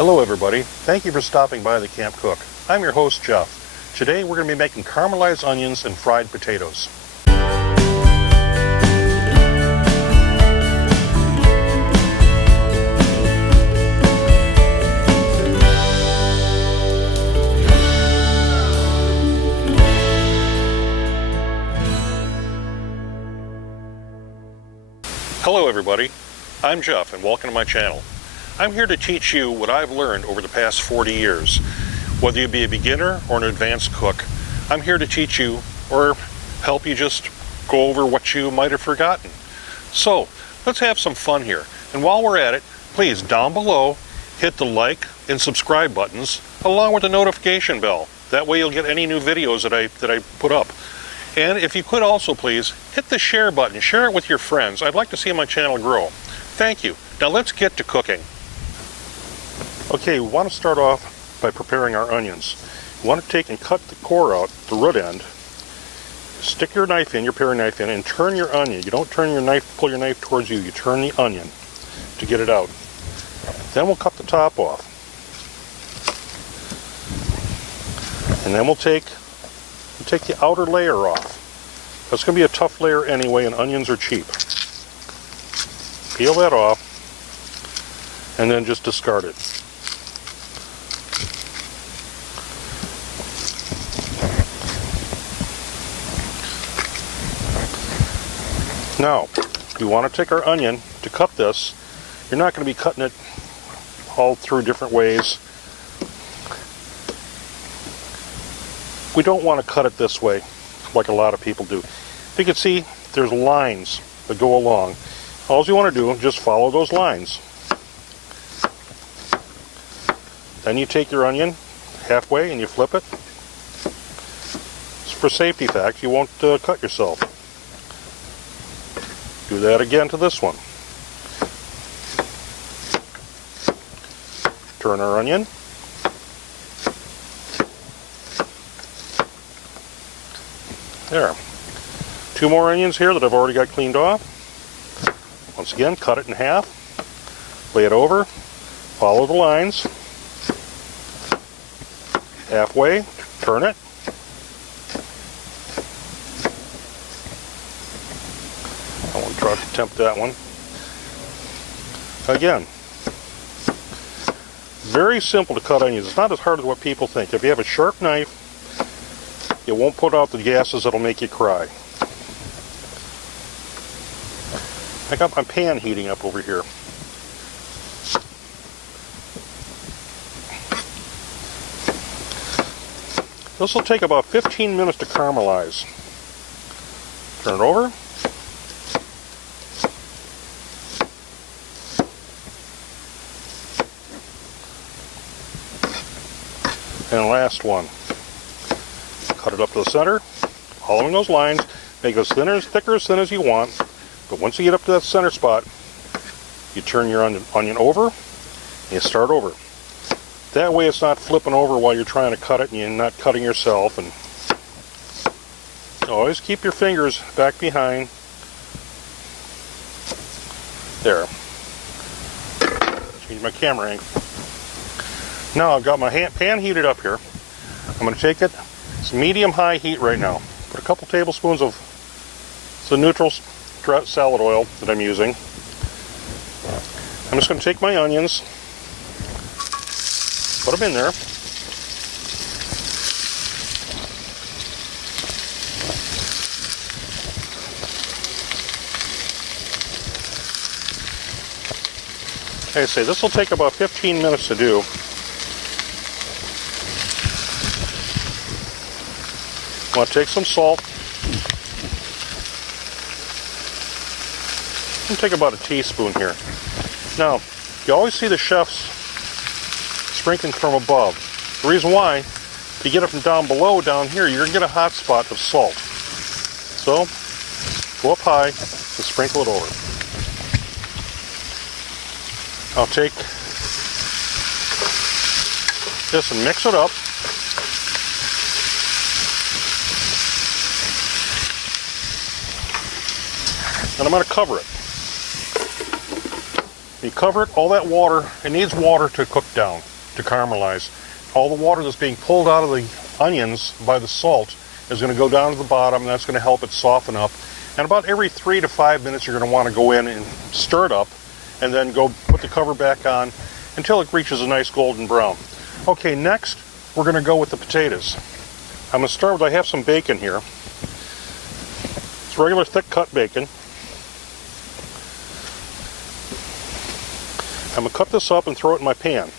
Hello everybody, thank you for stopping by the Camp Cook. I'm your host Jeff. Today we're going to be making caramelized onions and fried potatoes. Hello everybody, I'm Jeff and welcome to my channel. I'm here to teach you what I've learned over the past 40 years. Whether you be a beginner or an advanced cook, I'm here to teach you or help you just go over what you might have forgotten. So let's have some fun here. And while we're at it, please down below hit the like and subscribe buttons along with the notification bell. That way you'll get any new videos that I put up. And if you could also please hit the share button, share it with your friends. I'd like to see my channel grow. Thank you. Now let's get to cooking. Okay, we want to start off by preparing our onions. You want to take and cut the core out, the root end. Stick your knife in, your paring knife in, and turn your onion. You don't turn your knife, pull your knife towards you. You turn the onion to get it out. Then we'll cut the top off. And then we'll take the outer layer off. That's going to be a tough layer anyway, and onions are cheap. Peel that off, and then just discard it. Now, we want to take our onion to cut this. You're not going to be cutting it all through different ways. We don't want to cut it this way, like a lot of people do. You can see there's lines that go along. All you want to do is just follow those lines. Then you take your onion halfway and you flip it. For safety facts, you won't cut yourself. Do that again to this one. Turn our onion. There. 2 more onions here that I've already got cleaned off. Once again, cut it in half. Lay it over. Follow the lines. Halfway. Turn it. I won't try to attempt that one. Again, very simple to cut onions. It's not as hard as what people think. If you have a sharp knife, it won't put out the gases that'll make you cry. I got my pan heating up over here. This will take about 15 minutes to caramelize. Turn it over. And last one. Cut it up to the center, following those lines. Make it as thicker, as thin as you want. But once you get up to that center spot, you turn your onion over and you start over. That way it's not flipping over while you're trying to cut it and you're not cutting yourself. And always keep your fingers back behind. There. Change my camera angle. Now I've got my pan heated up here. I'm going to take it. It's medium-high heat right now. Put a couple tablespoons of the neutral salad oil that I'm using. I'm just going to take my onions, put them in there. Like I say, this will take about 15 minutes to do. I'm going to take some salt. I'm going to take about a teaspoon here. Now, you always see the chefs sprinkling from above. The reason why, if you get it from down below, down here, you're going to get a hot spot of salt. So, go up high and sprinkle it over. I'll take this and mix it up. And I'm going to cover it. You cover it, all that water, it needs water to cook down. to caramelize. All the water that's being pulled out of the onions by the salt is going to go down to the bottom, and that's going to help it soften up. And about every 3 to 5 minutes you're going to want to go in and stir it up, and then go put the cover back on until it reaches a nice golden brown. Okay, next we're going to go with the potatoes. I'm going to start with, I have some bacon here. It's regular thick cut bacon. I'm going to cut this up and throw it in my pan.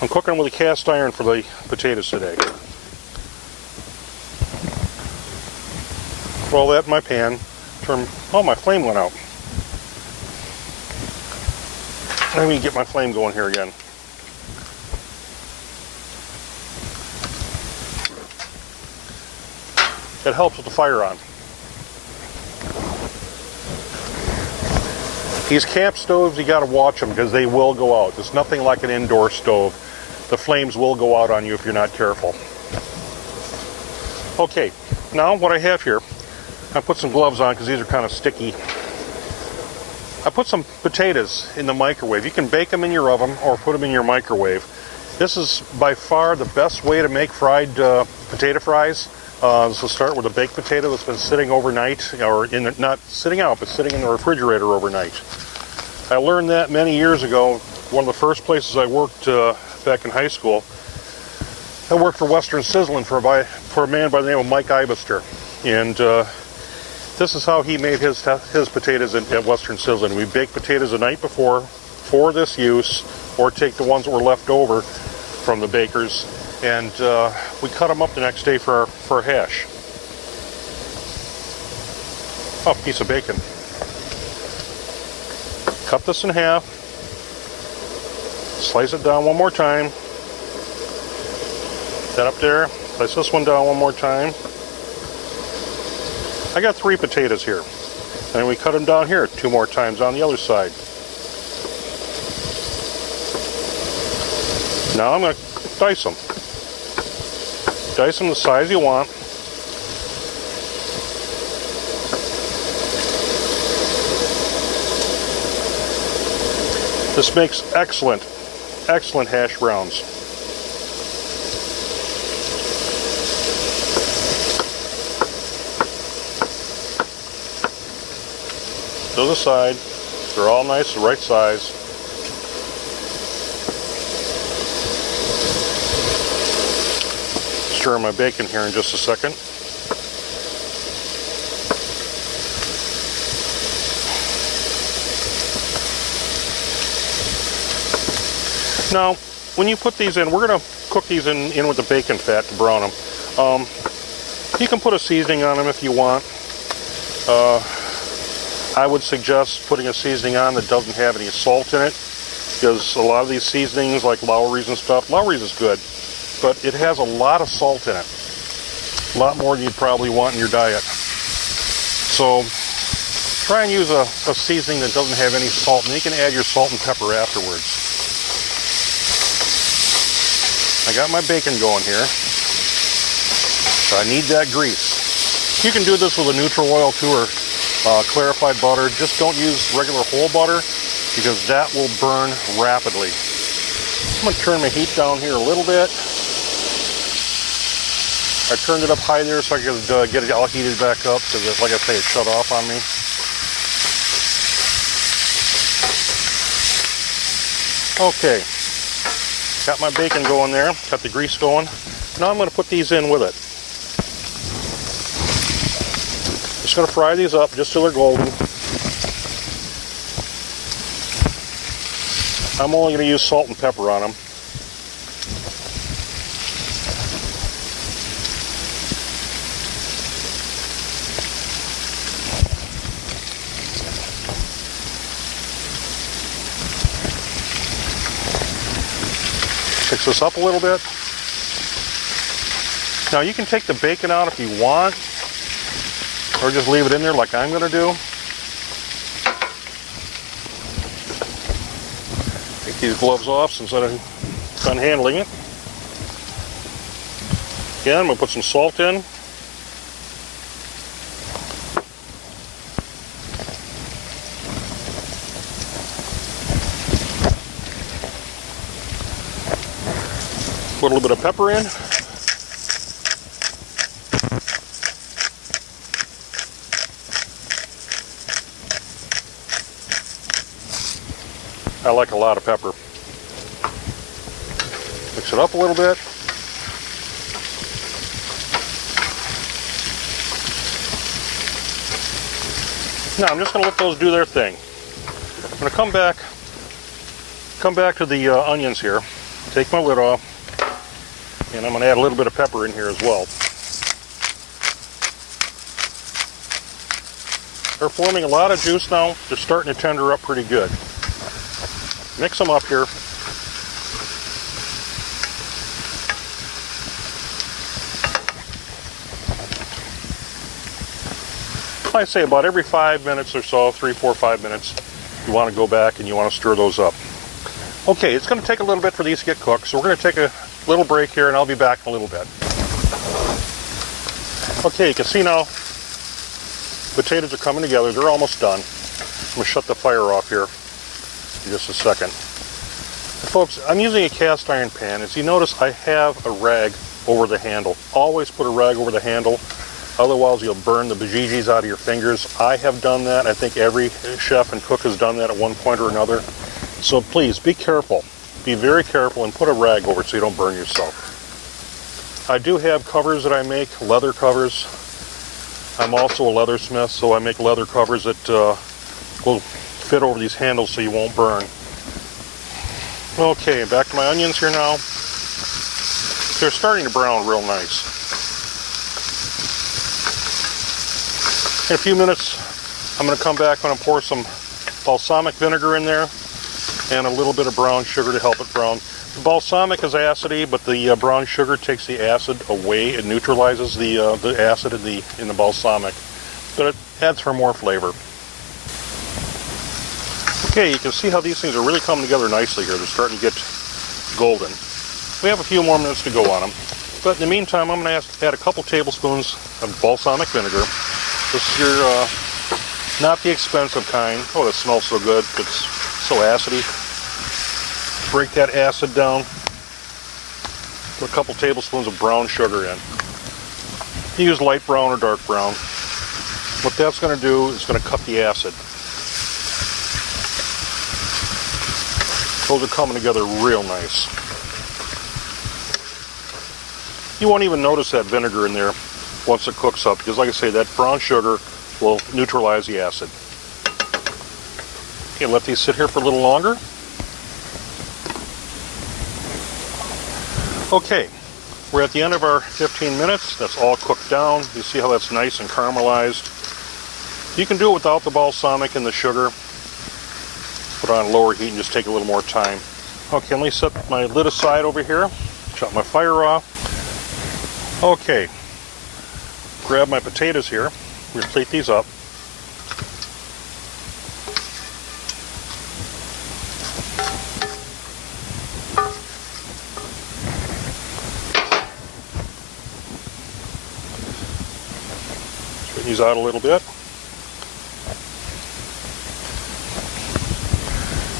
I'm cooking with a cast iron for the potatoes today. Throw that in my pan. Oh, my flame went out. Let me get my flame going here again. It helps with the fire on. These camp stoves, you got to watch them because they will go out. It's nothing like an indoor stove. The flames will go out on you if you're not careful. Okay, now what I have here, I put some gloves on because these are kind of sticky. I put some potatoes in the microwave. You can bake them in your oven or put them in your microwave. This is by far the best way to make fried potato fries. So start with a baked potato that's been sitting overnight, or not sitting out, but sitting in the refrigerator overnight. I learned that many years ago. One of the first places I worked back in high school, I worked for Western Sizzlin' for a man by the name of Mike Ibester. And this is how he made his potatoes at Western Sizzlin'. We bake potatoes the night before for this use, or take the ones that were left over from the bakers, and we cut them up the next day for our hash. Oh, piece of bacon. Cut this in half. Slice it down one more time. That up there. Slice this one down one more time. I got 3 potatoes here. And then we cut them down here 2 more times on the other side. Now I'm going to dice them. Dice them the size you want. This makes excellent hash browns. To the side, they're all nice, the right size. Stir my bacon here in just a second. Now, when you put these in, we're going to cook these in with the bacon fat to brown them. You can put a seasoning on them if you want. I would suggest putting a seasoning on that doesn't have any salt in it, because a lot of these seasonings, like Lowry's and stuff, Lowry's is good, but it has a lot of salt in it. A lot more than you'd probably want in your diet. So try and use a seasoning that doesn't have any salt, and then you can add your salt and pepper afterwards. I got my bacon going here, so I need that grease. You can do this with a neutral oil too, or clarified butter. Just don't use regular whole butter, because that will burn rapidly. I'm going to turn my heat down here a little bit. I turned it up high there so I could get it all heated back up, because like I say, it shut off on me. Okay, got my bacon going there, got the grease going. Now I'm going to put these in with it. Just going to fry these up just till they're golden. I'm only going to use salt and pepper on them. Fix this up a little bit. Now you can take the bacon out if you want, or just leave it in there like I'm going to do. Take these gloves off since I'm done handling it. Again, I'm going to put some salt in. Put a little bit of pepper in. I like a lot of pepper. Mix it up a little bit. Now I'm just going to let those do their thing. I'm going to come back to the onions here. Take my lid off, and I'm going to add a little bit of pepper in here as well. They're forming a lot of juice now. They're starting to tender up pretty good. Mix them up here. I say about every 5 minutes or so, 3, 4, 5 minutes, you want to go back and you want to stir those up. Okay, it's going to take a little bit for these to get cooked, so we're going to take a little break here and I'll be back in a little bit. Okay, you can see now potatoes are coming together. They're almost done. I'm going to shut the fire off here in just a second. And folks, I'm using a cast iron pan. As you notice, I have a rag over the handle. Always put a rag over the handle. Otherwise, you'll burn the bejeebies out of your fingers. I have done that. I think every chef and cook has done that at one point or another. So please, be careful. Be very careful and put a rag over it so you don't burn yourself. I do have covers that I make, leather covers. I'm also a leathersmith, so I make leather covers that will fit over these handles so you won't burn. Okay, back to my onions here now. They're starting to brown real nice. In a few minutes, I'm going to come back and pour some balsamic vinegar in there and a little bit of brown sugar to help it brown. The balsamic is acidy, but the brown sugar takes the acid away. It neutralizes the acid in the balsamic, but it adds for more flavor. Okay, you can see how these things are really coming together nicely here. They're starting to get golden. We have a few more minutes to go on them, but in the meantime, I'm going to add a couple tablespoons of balsamic vinegar. This is your, not the expensive kind. Oh, that smells so good. It's so acidy. Break that acid down. Put a couple tablespoons of brown sugar in. You use light brown or dark brown. What that's going to do is going to cut the acid. Those are coming together real nice. You won't even notice that vinegar in there once it cooks up, because like I say, that brown sugar will neutralize the acid. Okay, let these sit here for a little longer. Okay, we're at the end of our 15 minutes. That's all cooked down. You see how that's nice and caramelized. You can do it without the balsamic and the sugar. Put it on lower heat and just take a little more time. Okay, let me set my lid aside over here. Shut my fire off. Okay, grab my potatoes here. We're going to plate these up. Straighten these out a little bit.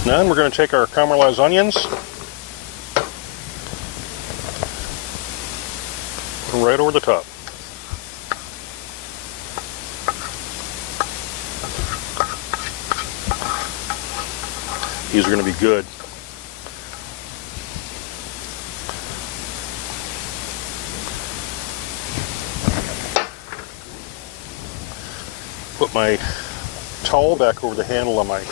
Then we're going to take our caramelized onions, put them right over the top. These are going to be good. Put my towel back over the handle on my...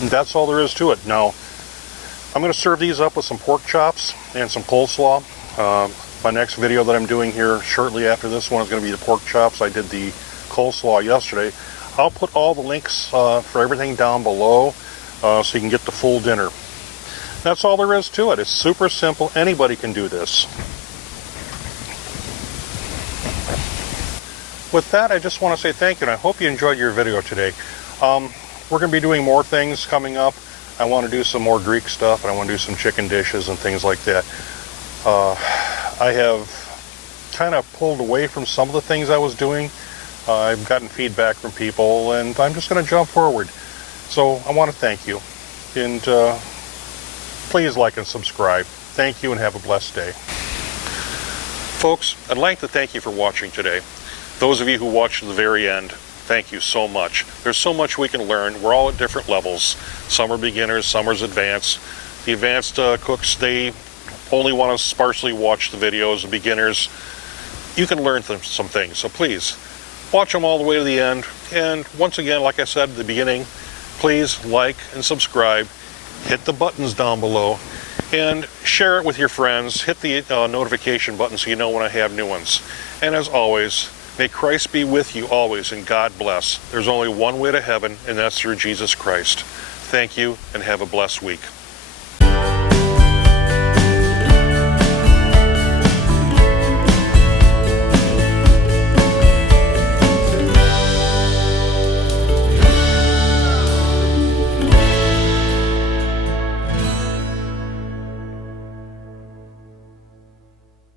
And that's all there is to it. Now, I'm going to serve these up with some pork chops and some coleslaw. My next video that I'm doing here shortly after this one is going to be the pork chops. I did the coleslaw yesterday. I'll put all the links for everything down below so you can get the full dinner. That's all there is to it. It's super simple. Anybody can do this. With that, I just want to say thank you, and I hope you enjoyed your video today. We're going to be doing more things coming up. I want to do some more Greek stuff, and I want to do some chicken dishes and things like that. I have kind of pulled away from some of the things I was doing. I've gotten feedback from people, and I'm just going to jump forward. So I want to thank you, and please like and subscribe. Thank you and have a blessed day. Folks, I'd like to thank you for watching today. Those of you who watched to the very end, thank you so much. There's so much we can learn. We're all at different levels. Some are beginners, some are advanced. The advanced cooks, they only want to sparsely watch the videos. The beginners, you can learn some things. So please, watch them all the way to the end. And once again, like I said at the beginning, please like and subscribe. Hit the buttons down below. And share it with your friends. Hit the notification button so you know when I have new ones. And as always, may Christ be with you always, and God bless. There's only one way to heaven, and that's through Jesus Christ. Thank you, and have a blessed week.